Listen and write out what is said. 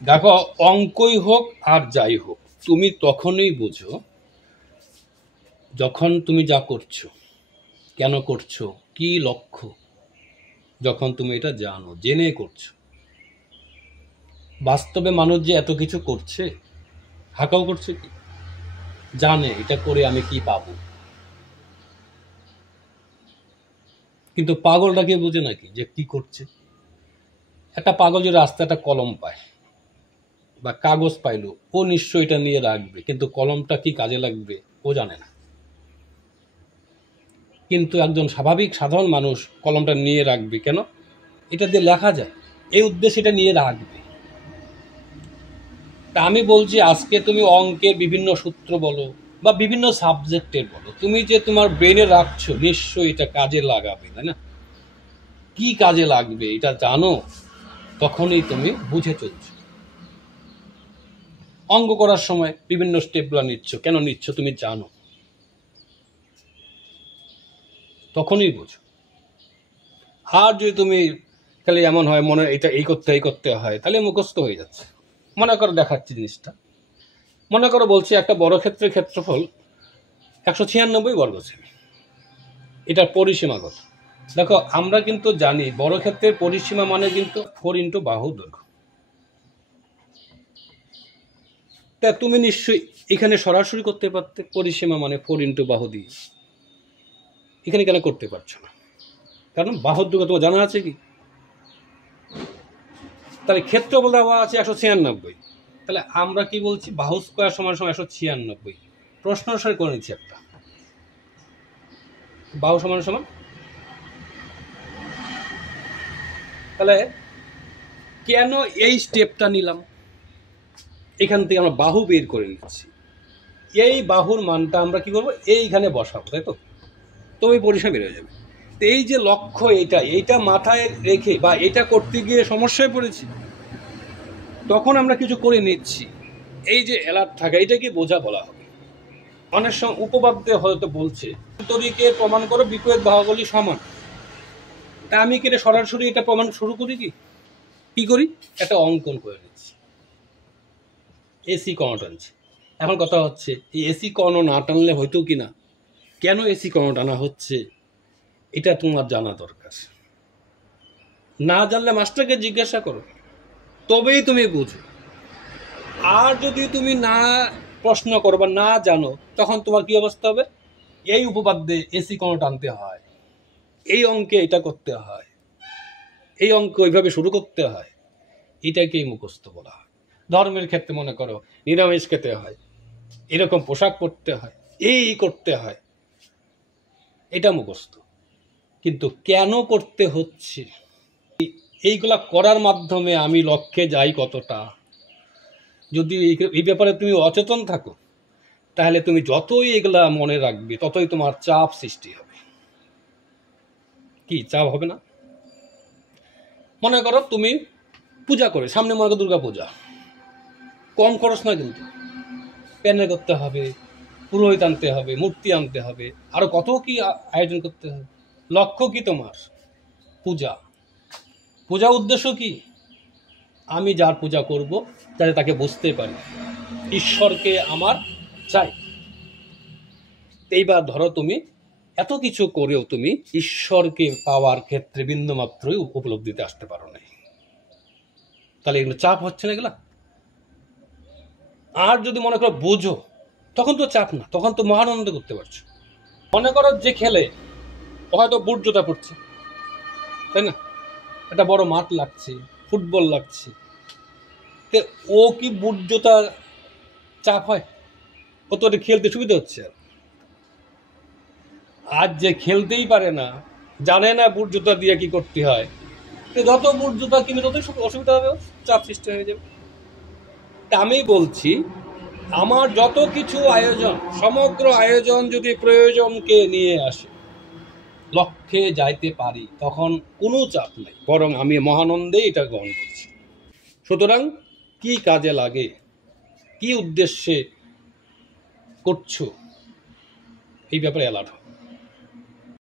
দেখো, অঙ্কই হোক আর যাই হোক, তুমি তখনই বুঝো যখন তুমি যা করছো, কেন করছো, কি লক্ষ্য, যখন তুমি এটা জানো, জেনে করছো। বাস্তবে মানুষ যে এত কিছু করছে, হাঁকাও করছে কি, জানে এটা করে আমি কি পাবো, কিন্তু পাগলটা কে বুঝে নাকি যে কি করছে। একটা পাগল যে রাস্তায় একটা কলম পায় বা কাগজ পাইলো, ও নিশ্চয়ই এটা নিয়ে রাখবে, কিন্তু কলমটা কি কাজে লাগবে ও জানে না। কিন্তু একজন স্বাভাবিক সাধারণ মানুষ কলমটা নিয়ে রাখবে কেন, এটা দিয়ে লেখা যায়, এই উদ্দেশ্যে এটা নিয়ে রাখবে। তা আমি বলছি, আজকে তুমি অঙ্কের বিভিন্ন সূত্র বলো বা বিভিন্ন সাবজেক্টের বলো, তুমি যে তোমার ব্রেনে রাখছো, নিশ্চয়ই এটা কাজে লাগাবে, তাই না? কি কাজে লাগবে এটা জানো, তখনই তুমি বুঝে চলছো। অঙ্ক করার সময় বিভিন্ন স্টেপগুলো নিচ্ছ, কেন নিচ্ছ তুমি জানো, তখনই বুঝো। আর যদি তুমি খালি এমন হয় মনে এটা এই করতে হয়, তাহলে মুখস্থ হয়ে যাচ্ছে। মনে করো দেখাচ্ছি জিনিসটা, মনে করো বলছি একটা বড় ক্ষেত্রের ক্ষেত্রফল 196 বর্গ সেমি, এটার পরিসীমা কত। দেখো, আমরা কিন্তু জানি বড় ক্ষেত্রের পরিসীমা মানে কিন্তু 4 বাহু দৈর্ঘ্য। তা তুমি নিশ্চয়ই এখানে সরাসরি করতে পারতে, পরিসীমা মানে 4 বাহু দিয়ে। এখানে কেন করতে পারছো না? কারণ বাহুর দৈর্ঘ্য তোমার জানা আছে কি? তাহলে ক্ষেত্রফল দেওয়া আছে 196, তাহলে আমরা কি বলছি, বাহু স্কোয়ার সমান সমান 196। প্রশ্ন অনুসারে করে নিচ্ছি একটা, বাহু সমান সমান, তাহলে কেন এই স্টেপটা নিলাম, এখান থেকে আমরা বাহু বের করে নিচ্ছি। এই বাহুর মানটা আমরা কি করবো, এইখানে বসাবো, তাই তো? তো ওই পরিসীমা বের হয়ে যাবে। তো এই যে লক্ষ্য, এইটা মাথায় রেখে বা এটা করতে গিয়ে সমস্যায় পড়েছি, তখন আমরা কিছু করে নিচ্ছি, এই যে অ্যালার্ট থাকা, এটাকে বোঝা বলা হবে। অনেক সময় উপপাদ্যে হয়তো বলছে তরিকে প্রমাণ করো বিপরীত বাহুগুলি সমান, তা আমি কি এটা সরাসরি এটা প্রমাণ শুরু করি, কি করি, একটা অঙ্কন করে নিচ্ছি, এসি কর্ণ টানছি। এখন কথা হচ্ছে, এই এসি কর্ণ না টানলে হয়তো কি না, কেন এসি কর্ণ টানা হচ্ছে এটা তোমার জানা দরকার। না জানলে মাস্টারকে জিজ্ঞাসা করো, তবেই তুমি বুঝো। আর যদি তুমি না প্রশ্ন করো বা না জানো, তখন তোমার কি অবস্থা হবে, এই উপপাদ্যে এসি কর্ণ টানতে হয়, এই অঙ্কে এটা করতে হয়, এই অঙ্ক ওইভাবে শুরু করতে হয়, এটাকেই মুখস্থ বলা হয়। ধর্মের ক্ষেত্রে মনে করো নিরামিষ খেতে হয়, এরকম পোশাক পরতে হয়, এই করতে হয়, এটা মুখস্থ। কিন্তু কেন করতে হচ্ছে, এইগুলা করার মাধ্যমে আমি লক্ষ্যে যাই কতটা, যদি এই ব্যাপারে তুমি অচেতন থাকো, তাহলে তুমি যতই এগুলা মনে রাখবে ততই তোমার চাপ সৃষ্টি হবে। কি চাপ হবে না? মনে করো তুমি পূজা করে, সামনে মনে করো দুর্গা পূজা, কম খরচ নয় কিন্তু, প্যান্ডেল করতে হবে, পুরোহিত আনতে হবে, মূর্তি আনতে হবে, আরো কত কি আয়োজন করতে হবে। লক্ষ্য কি তোমার? পূজা। পূজা উদ্দেশ্য কি, আমি যার পূজা করব যাতে তাকে বুঝতে পারি ঈশ্বরকে আমার চাই। এইবার ধরো তুমি এত কিছু করেও তুমি ঈশ্বরকে পাওয়ার ক্ষেত্রে বিন্দুমাত্রই উপলব্ধিতে আসতে পারো না, তাহলে এগুলো চাপ হচ্ছে না এগুলা? আর যদি মনে করো বোঝো, তখন তো চাপ না, তখন তো মহানন্দ করতে পারছো। মনে করো যে খেলে, হয়তো বুট জুতা পড়ছে, তাই না, একটা বড় মাঠ লাগছে, ফুটবল লাগছে, ও কি বুট জুতা চাপ হয়? ও তো খেলতে সুবিধা হচ্ছে। আর যে খেলতেই পারে না, জানে না বুট জুতা দিয়ে কি করতে হয়, যত বুট জুতা কিনে ততই অসুবিধা হবে, চাপ সৃষ্টি হয়ে যাবে। তা আমি বলছি, আমার যত কিছু আয়োজন, সমগ্র আয়োজন যদি প্রয়োজনকে নিয়ে আসে, লক্ষ্যে যাইতে পারি, তখন কোনো চাপ নাই, বরং আমি মহানন্দে এটা গ্রহণ করছি। সুতরাং কি কাজে লাগে, কি উদ্দেশ্যে করছো, এই ব্যাপারে অ্যালার্ট হও।